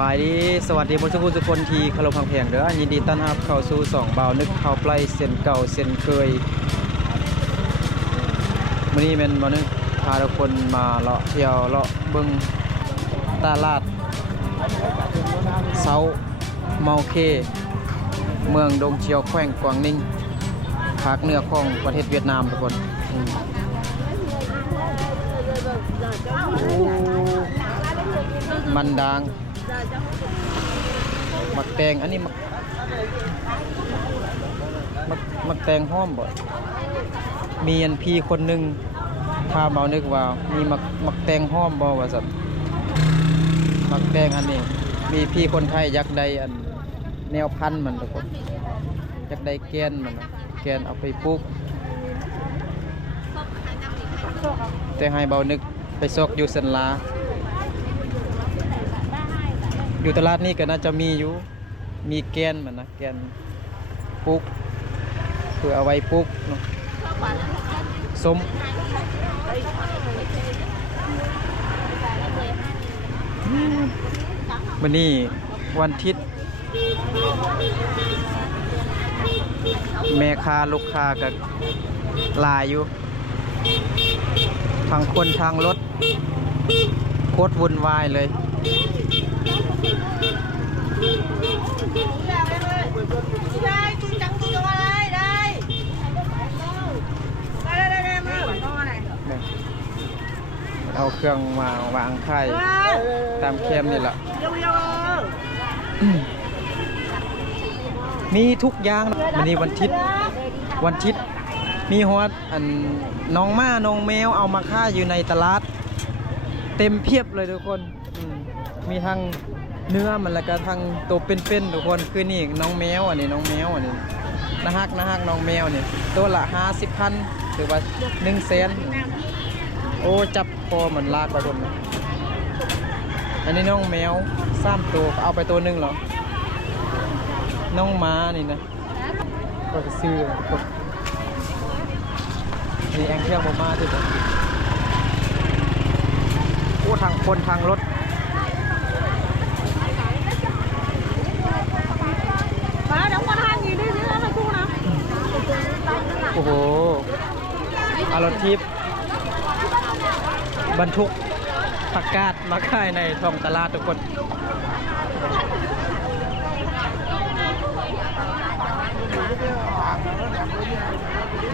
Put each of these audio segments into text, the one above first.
บายดีสวัสดีมนุษย์ทุกคนทีคารพพังแพงเด้อยินดีต้อนรับเข้าสู่สองเบานึกเข้าใกล้เส้นเก่าเส้นเคยมื้อนี้แม่นบ่นึกพาทุกคนมาเลาะเที่ยวเลาะเบิ่งตลาดเซาเมาเค เมืองดงเชียวแขวงกวางนิ่งภาคเหนือของประเทศเวียดนามทุกคนมันดา งมักแตงอันนี้หมักมักมักแตงห้อมบ่มีอันพีคนหนึ่งพาเมานึกว่า มีหมักหมักแตงห้อมบ่ว่าสันมักแตงอันนี้ มีพี่คนไทยยากได้อันแนวพันธุ์มันทุกคนยากได้แกนมันแกนเอาไปปลูกแต่ให้เบานึกไปซอกอยู่สันลา อยู่ตลาดนี้ก็น่าจะมีอยู่ มีแกนมันนะแกนปลูกเพื่อเอาไว้ปลูกเนาะสมวันนี้วันอาทิตย์แม่ค้าลูกค้าก็หลายอยู่ ทางคนทางรถโคตรวุ่นวายเลย เอาเครื่องมาวางไข่ตามเข้มนี่แหละมีทุกอย่างวันนี้วันอาทิตย์วันอาทิตย์มีฮอดอันน้องม้าน้องแมวเอามาค่าอยู่ในตลาด เต็มเพียบเลยทุกคนมมีทั้งเนื้อมันแล้วก็ทั้งตัวเป็นๆทุกคนคือนี่น้องแมวอันนี้น้องแมวอันนี้นะฮักนะฮักน้องแมวนี่ตัวละห้าสิบพันหรือว่าหนึ่งแสน โอ้จับคอเหมือนลากไปคนนะอันนี้น้องแมวสามตัวเอาไปตัวหนึ่งเหรอ น้องม้านี่นะก็ไปซื้อนะทุกคนนี่แองเทียมาม่าด้วยนะโอ้ทางคนทางรถ bà đóng con hai nghìn đi chứ nó là thu nào โอ้โหเอารถทิพย์ บรรทุกผักกาดมาขายในท้องตลาดทุกคน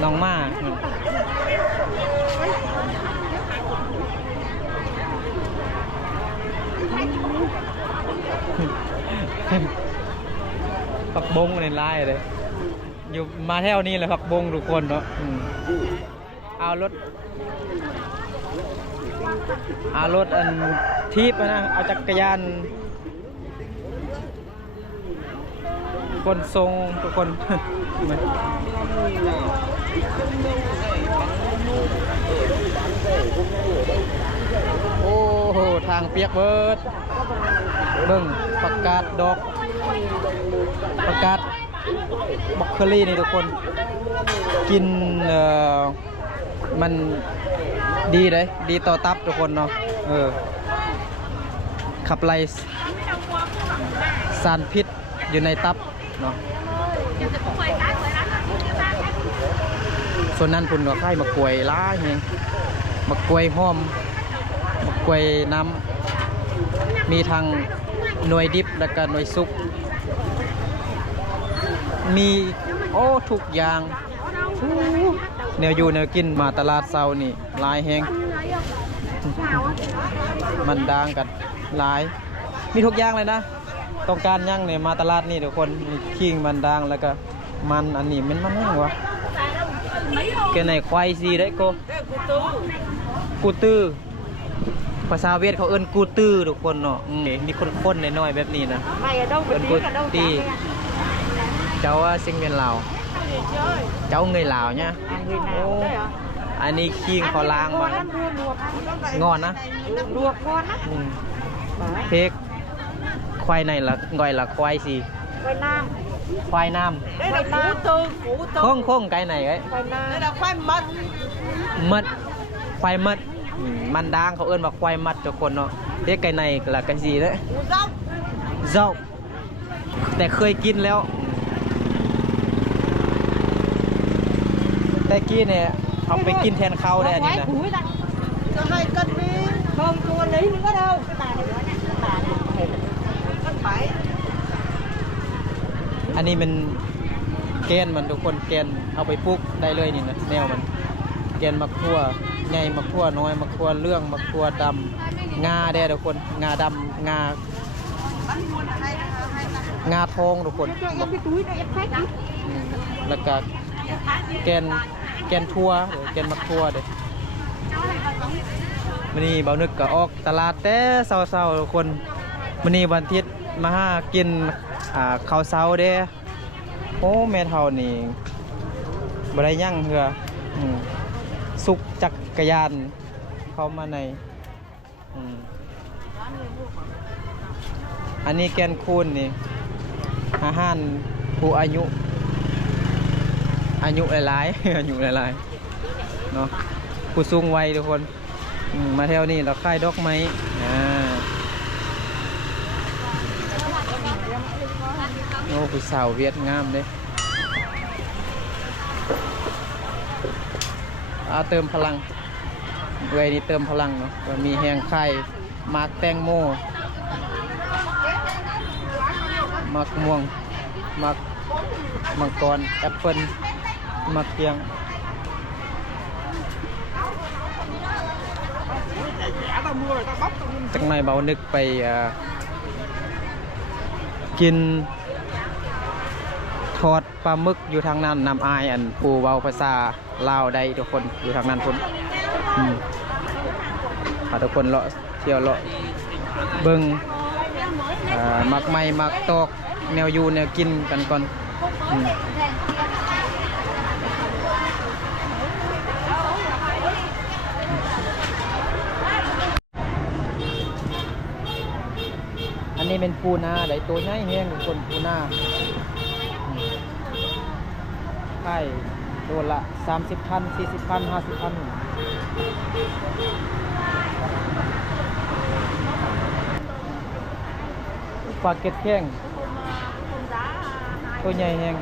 น้องมาผักบงในไล่เลย อยู่มาแถวนี้แหละผักบงทุกคนเนาะเอารถ อารถอันทีบนะ เอาจักรยาน คนทรงทุกคนโอ้โห ทางเปียกเบิดเบิ่งประกาศดอกประกาศบล็อกเคอรี่นี่ทุกคน กินมัน ดีเลยดีต่อตับทุกคนเนาะเออขับไล่สารพิษอยู่ในตับเนาะส่วนนั้นคุณก็ไข่มะกรวยล้าเฮงมะกรวยหอมมะกรวยน้ำมีทางหน่วยดิบและก็หน่วยสุกมีโอ้ทุกอย่างอู้ แนวอยู่แนวกินมาตลาดเซานี่หลายแหงมันดังกันหลาย มีทุกอย่างเลยนะ ต้องการหยังเนี่ยมาตลาดนี่ทุกคนมีขิงมันดังแล้วก็มันอันนี้มันมันยังวะแกไหนควายซีได้โกกูตื้อภาษาเวียดเขาเอิ้นกูตื้อทุกคนเนาะอืมมีคนๆน้อยๆแบบนี้นะ mày ở đâu Bên mà cô tí ở đâu tí. chả cháu uh, sinh viên Lào để chơi cháu người Lào nhá à người nào Ô. đấy hả อันนี้ขี้ขอลาง ngon มา lắm luôn luộc งอนนะ luộc ngon lắm อืมเพกควายในละง่อยละควายสี khoai nam ควายน้ đây là củ tư củ ำ tư โค้งโค้งไกลไหนไอ้ khoai nam đây là khoai mật มัดควายมัดอืมมันดังเขาเอิ้นว่าควายมัดทุกคนเนาะเรียกไก่ในละไก่สีเด้อ củ dốc เจ้าแต่เคยกินแล้ว แต่กี้เนี่ยเอาไปกินแทนข้าวได้อันนี้นะจะให้กันมีเพิ่มตัวนี้นึงก็เท่าตาเนี่ยตาเนี่ยกันไปอันนี้มันแกนมันทุกคนแกนเอาไปปลูกได้เลยนี่นะแนวมัน แกนมักทั่วใหญ่มักทั่วน้อยมักทั่วเรื่องมักทั่วดำงาได้ทุกคนงาดำงางาทองทุกคนยังพี่ตุ้ยเนี่ยยังแพ็คอีกอืมแล้วก็ แกนแกนทัวเดี๋ยวแกนมักทัวเด้มันนี่เบานึกก็ออกตลาดแต่เศร้าๆคนมันนี่วันอาทิตย์มาหากินอ่าข้าวเช้าเด้โอ้แม่เท่านี่บ่ได้ยั่งเหือสุกจักรยานเข้ามาในอันนี้แกนคูนนี่อาหารผู้อายุ อายุหลายๆอายุหลายๆเนาะผู้สูงวัยทุกคนมมาแถวนี้เราค่ายดอกไม้อ่าโอ้ผู้สาวเวียดงามเลยเอาเติมพลังเวยนี่เติมพลังเนาะมีแหงไข่มากแตงโมมักม่วงมักมังกรแอปเปิล มักเกียงจักหน่อยเบานึกไปกินทอดปลาหมึกอยู่ทางนั้นนำอายอันปูเบาภาษาลาวได้ทุกคนอยู่ทางนั้นพุ่นพาทุกคนเลาะเที่ยวเลาะเบิงอ่ามักไม้มักตอกแนวอยู่แนวกินกันก่อนอืมอันนี้ เป็นปูนาได้ตัวใหญ่แห้งคนปูนาไข่โดนละ30พัน40พัน50พันปลาเก็ดแข้งตัวใหญ่แห้ง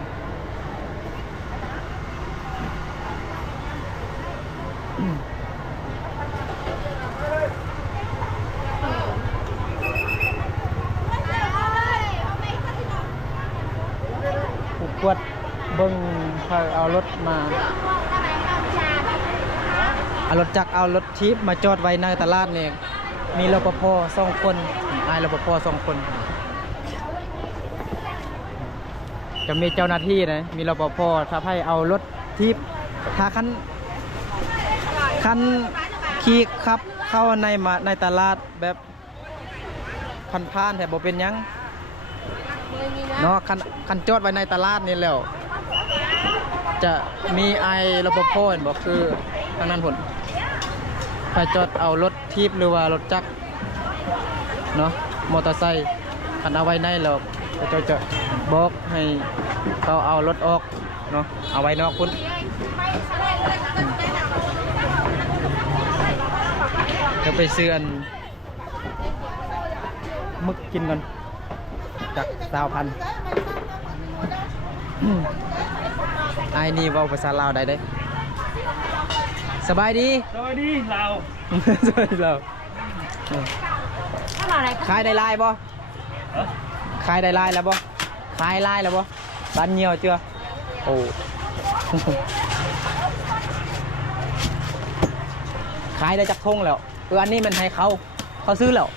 อืมผูกก วดเบิ้งพาเอารถมาเอารถจักรเอารถทิปมาจอดไว้ในตลาดเนี่ยมีรปภสองคนอายรปภสองคน จะมีเจ้าหน้าที่นะมีรปภถ้าให้เอารถทิปถ้าคันคันขี่ขับเข้าในมาในตลาดแบบพันพานแต่บ่เป็นยัง เนาะคันคันจอดไว้ในตลาดนี่แล้ว จะมีไอรปภเห็นบอกคือทางนั้นผลถ้าจอดเอารถทีบหรือว่ารถจักรเนาะมอเตอร์ไซค์คันเอาไว้ในแล้วก็จะจะบอกให้เขาเอารถออกเนาะเอาไว้นอกคุณเดี๋ยวไปซื้ออันมึกกินกัน สาวพันไอ้นี่เว่าภาษาลาวได้เด้สบายดี สวัสดีเราสบายดีเราขายได้ลายบ่เอ้อขายได้ลายแล้วบ่ขายลายแล้วบ่บันเหี่ยวเจือโอ้ขายได้จักทงแล้วเอออันนี้มันให้เขา เขาซื้อแล้ว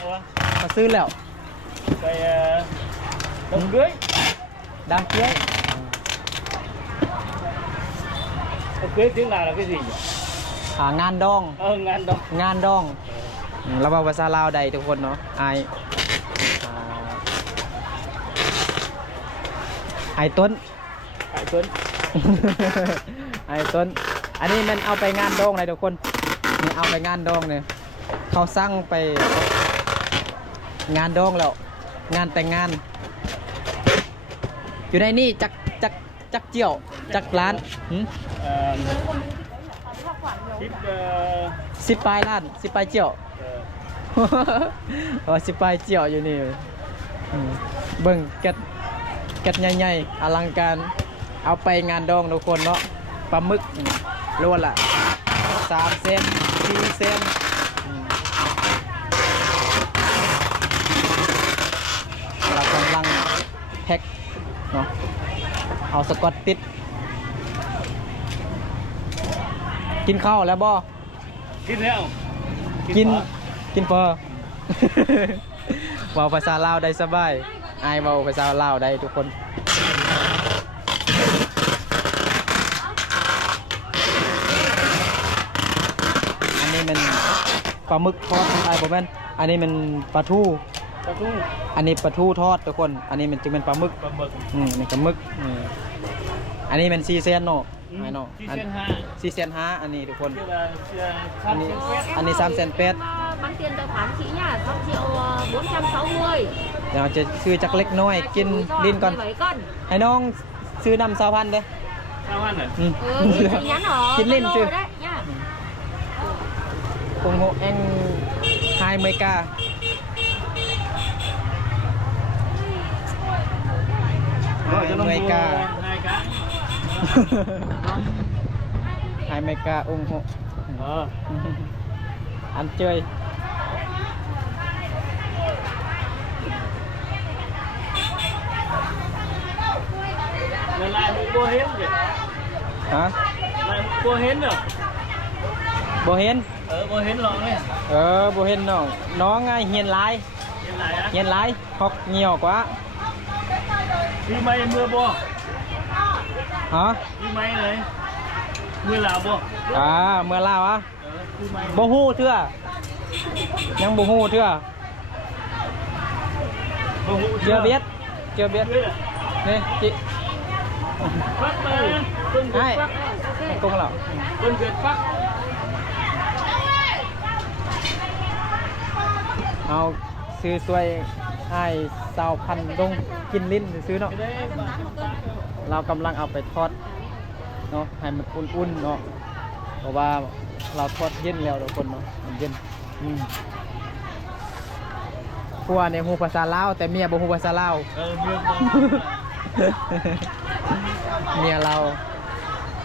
เอาวะเขาซื้อแล้ว ไปเอ่อ đồng cưới ดังเกี้ย đồng cưới tiếng nào là cái gì nhỉ อ่างานดอง ờ ngàn đồng งานดองอืมเราบอกภาษาลาวใดทุกคนเนาะไอายอ่าไอายต้น hải tuấn ไอายต้น อันนี้มันเอาไปงานดองเลยทุกคนนี่เอาไปงานดองเนี่ยเขาสั่งไป งานดองแล้ว งานแต่งงาน อยู่ในนี่จักจักจักเจียว จักร้านหืม Ờ, ship ờ, สิบปลายร้านสิบปลายเจียว ờ, อ๋อสิบปลายเจียวอยู่นี่อืมเบิ่งแกะแกะใหญ่ๆอลังการเอาไปงานดองทุกคนเนาะปลาหมึกอืมโลละสามเซนสี่เซนอืมเรากำลังแพ็ค เนาะเอาสกอตติด กินข้าวแล้วบ่กินแล้ว กินเหรอกินเฟอเว้าภาษาลาวได้สบายอายเว้าภาษาลาวได้ทุกคนอันนี้มันปลาหมึกทอดไอ้ายบ่แม่นอันนี้มันปลาทู ปลาทูอันนี้ปลาทูทอดทุกคน อันนี้มันจึงเป็นปลาหมึกปลาหมึก อืมนี่ก็หมึกอืมอันนี้มันซีเซนเนาะไอ้เนาะที่เส้นห้าซีเซนห้าอันนี้ทุกคน เชื่อว่าเชื่ออันนี้อันนี้สามเซนเป็ด Bắn tiền tài khoản chị nhá, 6 triệu ờ, 460เดี๋ยวจะซื้อจักเล็กน้อยกินดินก่อน17 cân ให้น้องซื้อนำสาวพันเด้อข้าวมันน่ะอืม Ừ, thì chị nhắn ở Chín lên Zalo chưa? đấy nhá ủng hộ anh 20k 20k hai cá 20k 20k ủng hộ. Ờ. ăn chơi. Lại mình mua hết rồi Hả? Lại mua hến rồi Bố hến, Ờ, bố hến lọng này Ờ, bố hến lọng Nó ngay hiền lại, Hiền lại, á? Hiền lại, học nhiều quá. Đi mây mưa bô hả đi mây này mưa lào bô à mưa lao á ờ đi mây bố hu chưa nhưng bố hu chưa bô hụ chưa biết chưa biết biết à? nè chị phát mà quân việt Hai. phát công lão quân việt phát เอาซื้อตัวย ให้สาวพันลงกินลิ้นซื้อเนาะเรากำลังเอาไปทอดเนาะให้มันอุ่นๆเนาะเพราะว่าเราทอดเย็นแล้วทุกคนเนาะมันเย็นอืมผัวในยฮูภาษาลาวแต่เมียบ่ฮู้ภาษาลาวเมียเรา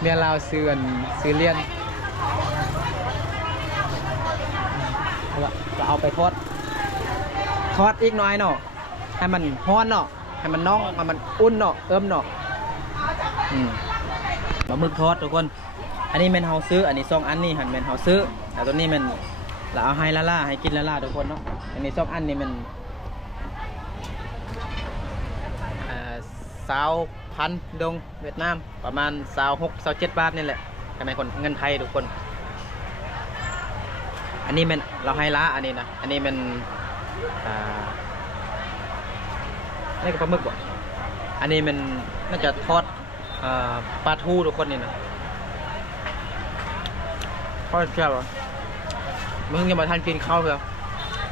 เมียเราซื้ออันซื้อเลียนเอาละเอาไปทอด อดอีกหน่อยเนาะให้มันฮ้อนเนาะให้มันน่องให้มันอุ่นเนาะเอิมเนาะอืมปลาหมึกทอดทุกคน อันนี้เป็นเฮาซื้อ อันนี้สองอันนี่หันเป็นเฮาซื้อแต่ตัวนี้มันเราเอาให้ละล่าให้กินละล่าทุกคนเนาะ อันนี้สองอันนี่มันสาวพันดงเวียดนามประมาณสาวหกสาวเจ็ดบาทนี่แหละทำไมคนเงินไทยทุกคน อันนี้มันเราให้ละอันนี้นะ อันนี้มัน อ่านี่ก็ปลาหมึกบ่อันนี้มันน่าจะทอดอ่าปลาทูทุกคนนี่นะทอดแค่บอะมึงยังมาทานกินข้าวเถอะ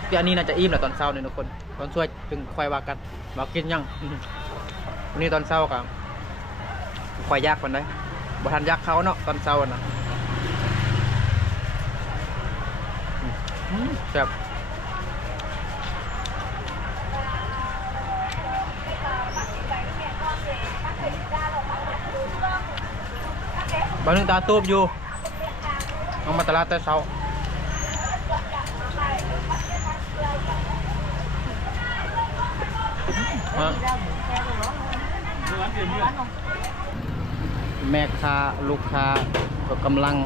เดี๋ยวอันนี้น่าจะอิ่มแหละตอนเช้าเนี่ยทุกคน ตอนช่วยจึงค่อยว่ากันมากินยังวันนี้ตอนเช้ากับค่อยยากคนได้บ่ทันยากเขาเนาะตอนเช้าอะนะอืมแซ่บ บางนึงตาตูบอยู่เอามาตลาดแต่เช้าแม่ค้าลูกค้าก็กำลัง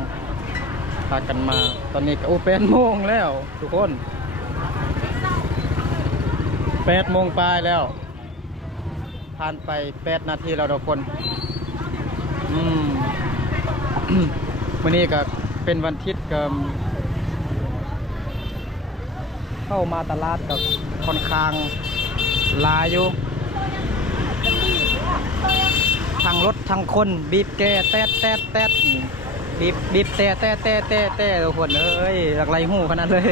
พากันมา ตอนนี้ก็โอ้แปดโมงแล้วทุกคนแปดโมงปลายแล้ว ผ่านไปแปดนาทีแล้วทุกคน อืม วันนี้ก็เป็นวันทิตย์ก็เข้ามาตลาดกับค่อนข้างลายอยู่ทั้งรถทั้งคนบีบแก่แตดแตดแตดบีบบีบแต่แต่แต่แต่แต่ทุกคนเอ้ยหลักไรหูขนาดเลย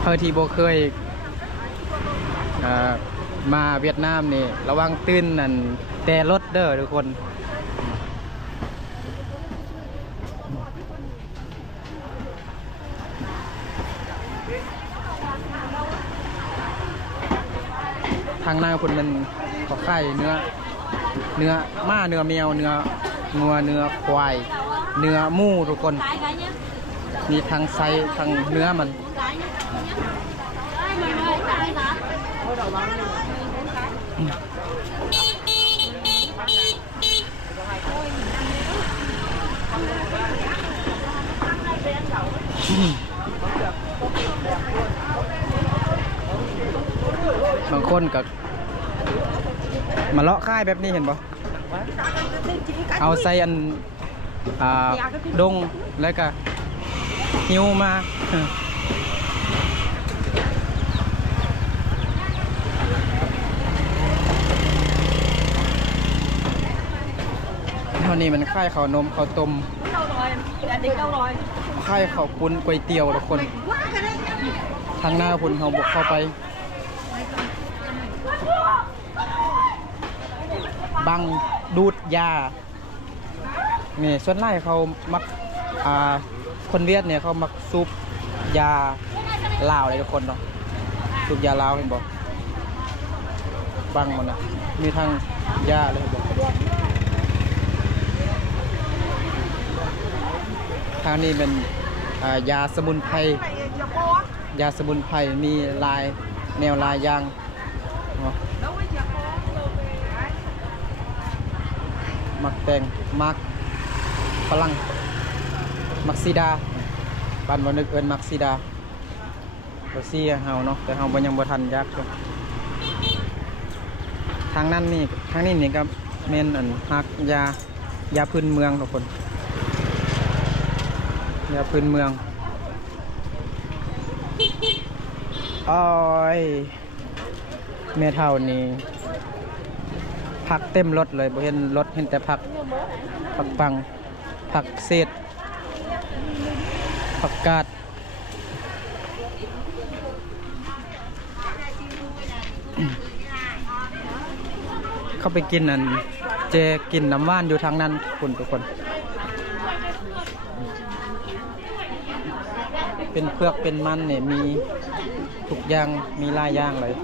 เพื่อที่โบเคยมาเวียดนามนี่ ระวังตื่นนั่น แต่รถเด้อทุกคนทางหน้าคนมันขอไข่เนื้อ เนื้อม้าเนื้อแมวเนื้องัวเนื้อควาย เนื้อมูทุกคน มีทางไซทั้งเนื้อมัน บางคนก็มาเลาะค่ายแบบนี้เห็นปะเอาใส่อันอดงแล้วก็หิวมาเท่านี้มันค่ายข้าวนมข้าวต้ม ค่ายข้าวปุ้นก๋วยเตี๋ยวทุกคน ทางหน้าพุ่นเขาบุกเข้าไป บังดูดยานี่ส่วนไล่เขามักอ่าคนเวียดเนี่ยเขามักซุปยาลาวเลยทุกคนเนาะซุปยาลาวเห็นบอกบังมันนะมีทั้งยาเลยเห็นบอกทางนี้เป็น ยาสมุนไพรยาสมุนไพรมีลายแนวลายยางมักแตงมักฝรั่งมักซีดาบ้านวันนึกเอินมักซีดาบ่ซี่เฮาเนาะแต่เฮาบ่ยังบ่ทันยักษ์ทางนั้นนี่ทางนี้นี่ก็แม่นอันฮักยายาพื้นเมืองทุกคน ยาพื้นเมืองอ้อยแม่เท่านี้ผักเต็มรถเลยบ่เห็นรถเห็นแต่ผักผักปังผักเศษผักกาดเข้าไปกินอันเจกินน้ำว่านอยู่ทางนั้นคุณทุกคน เป็นเพือกเป็นมันเนี่ยมีทุกอย่างมีลายย่างเลย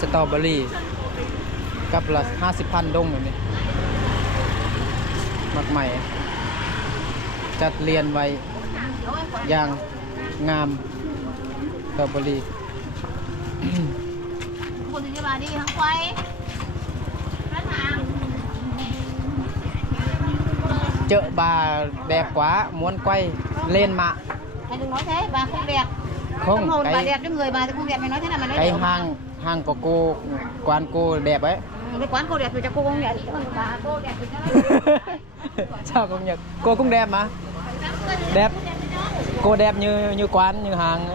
สตรอเบอรี่กับละห้าสิบพันดงแบบนี้มักใหม่ จัดเรียนไว้อย่างงามสตรอเบอรี่คนที่มา đi không quay rất chợ bà đẹp quá muốn quay lên mạng. Mày đừng nói thế bà không đẹp. Không hồn cái, bà đẹp chứ người bà thì không đẹp mày nói thế nào mà nói cái hàng mà. hàng của cô quán cô đẹp ấy. Ừ, cái quán cô đẹp thì cho cô không nhận chứ bà cô đẹp thì cho sao không nhận cô cũng đẹp mà. Đẹp. Cô đẹp như như quán như hàng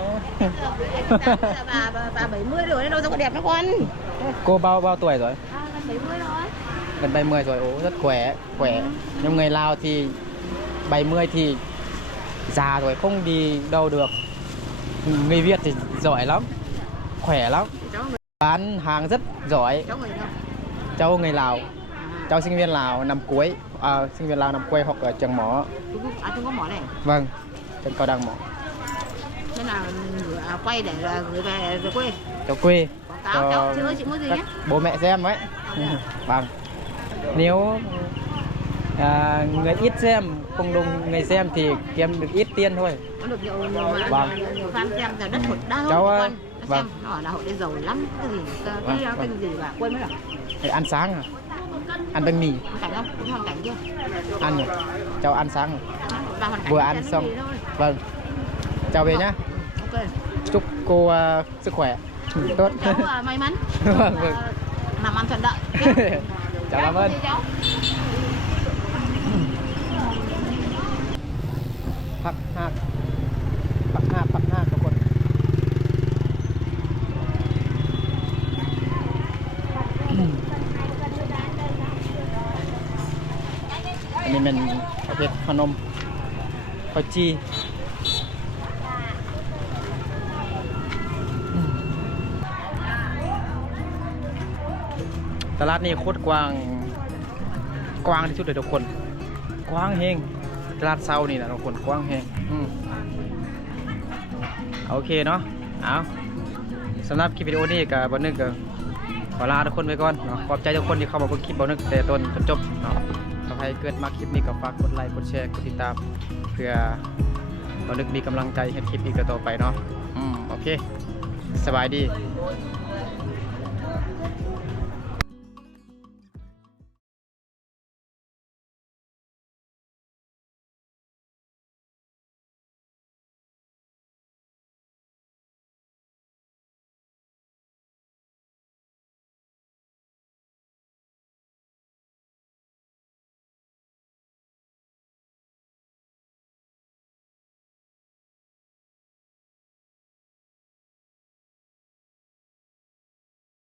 bà bà bảy mươi rồi đâu có đẹp nó con? Cô bao bao tuổi rồi? À, 70 rồi gần 70 rồi ố rất khỏe khỏe. Nhưng người Lào thì 70 thì già rồi không đi đâu được. Người Việt thì giỏi lắm khỏe lắm. Bán hàng rất giỏi. Cháu người Lào. À, cháu sinh viên Lào năm cuối. À, sinh viên Lào năm cuối học ở trường mỏ. À, Trung có mỏ này? Vâng trường cao đẳng mỏ. Nên là à, quay để là gửi về về quê? Cháu quê các nhé. bố mẹ xem ấy. Vâng nếu à, người ít xem không đông người xem thì kiếm được ít tiền thôi. Có được nhiều nhiều mà. Vâng. nhiều, fan xem giờ đất một đa Cháu, ờ, con. Nó vâng. xem nó ở là hội đây giàu lắm. Cái gì cái, Vâng, cái, cái vâng. gì bà quên mất rồi. Ăn sáng à? Ăn bánh mì. Cảnh không? Cũng hoàn cảnh chưa? Ăn rồi. Cháu ăn sáng rồi. Vừa ăn cái xong. vâng. Chào về nhá. Ok. Chúc cô à, sức khỏe. Tốt. cháu à, may mắn. Vâng, vâng. Và làm ăn thuận lợi chào cảm ơn Gì cháu ผักหักผักหักผักหักทุกคนอันนี้เป็นประเภทขนมข้าวจี ลาดนี้โคตรกว้าง กว้างที่สุดเลยทุกคน กว้างเฮงตลาดเซานี่นะทุกคนกว้างเฮงอโอเคเนาะเอาสำหรับคลิปวิดีโอนี้กับบอนึกก็ขอลาทุกคนไปก่อนเนาะขอบใจทุกคนที่เข้ามาเบิ่งคลิปบอนึกแต่ต้นจนจบเนาะถ้าใครเกิดมาคลิปนี้ก็ฝากกดไลค์กดแชร์กดติดตาม เพื่อบอนึกมีกำลังใจให้คลิปอีกต่อไปเนาะอืมโอเค สบายดี